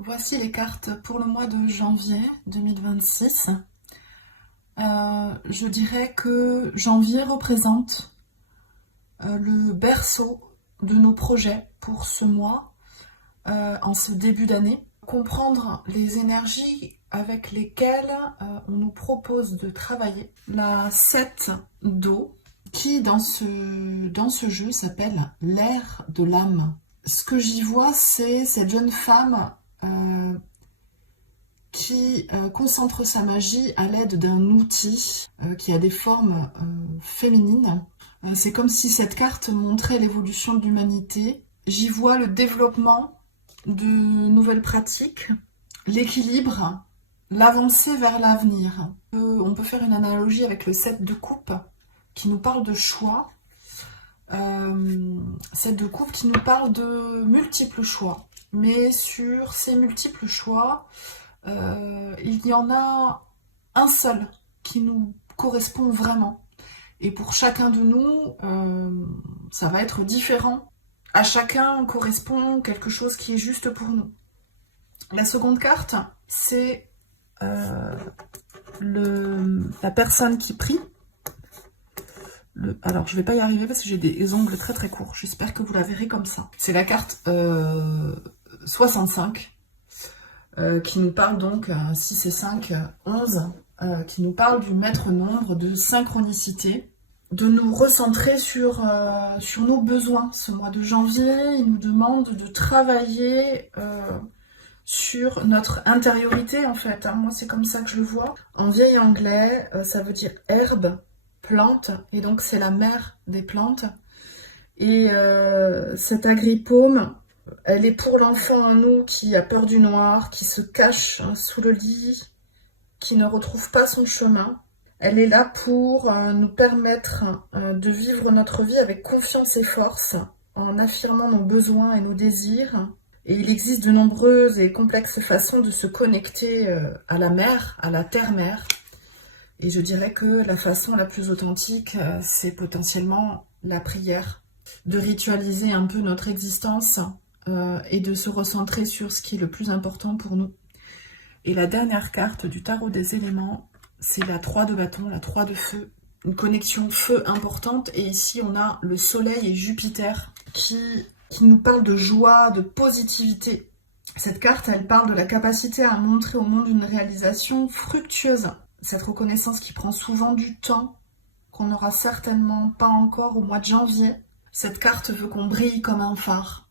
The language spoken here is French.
Voici les cartes pour le mois de janvier 2026. Je dirais que janvier représente le berceau de nos projets pour ce mois, en ce début d'année. Comprendre les énergies avec lesquelles on nous propose de travailler. La 7 d'eau, qui dans ce jeu s'appelle l'ère de l'âme. Ce que j'y vois, c'est cette jeune femme qui concentre sa magie à l'aide d'un outil qui a des formes féminines. C'est comme si cette carte montrait l'évolution de l'humanité. J'y vois le développement de nouvelles pratiques, l'équilibre, l'avancée vers l'avenir. On peut faire une analogie avec le 7 de coupe qui nous parle de choix. 7 de coupe qui nous parle de multiples choix. Mais sur ces multiples choix, il y en a un seul qui nous correspond vraiment. Et pour chacun de nous, ça va être différent. À chacun correspond quelque chose qui est juste pour nous. La seconde carte, c'est la personne qui prie. Alors, je vais pas y arriver parce que j'ai des ongles très très courts. J'espère que vous la verrez comme ça. C'est la carte 65 qui nous parle donc 6 et 5, 11, qui nous parle du maître nombre, de synchronicité, de nous recentrer sur nos besoins. Ce mois de janvier, il nous demande de travailler sur notre intériorité en fait. Moi, c'est comme ça que je le vois. En vieil anglais, ça veut dire herbe, plante, et donc c'est la mère des plantes. Et cette agripaume, elle est pour l'enfant en nous qui a peur du noir, qui se cache sous le lit, qui ne retrouve pas son chemin. Elle est là pour nous permettre de vivre notre vie avec confiance et force, en affirmant nos besoins et nos désirs. Et il existe de nombreuses et complexes façons de se connecter à la mère, à la terre-mère. Et je dirais que la façon la plus authentique, c'est potentiellement la prière. De ritualiser un peu notre existence et de se recentrer sur ce qui est le plus important pour nous. Et la dernière carte du tarot des éléments, c'est la 3 de bâton, la 3 de feu. Une connexion feu importante. Et ici, on a le soleil et Jupiter qui nous parle de joie, de positivité. Cette carte, elle parle de la capacité à montrer au monde une réalisation fructueuse. Cette reconnaissance qui prend souvent du temps, qu'on n'aura certainement pas encore au mois de janvier. Cette carte veut qu'on brille comme un phare.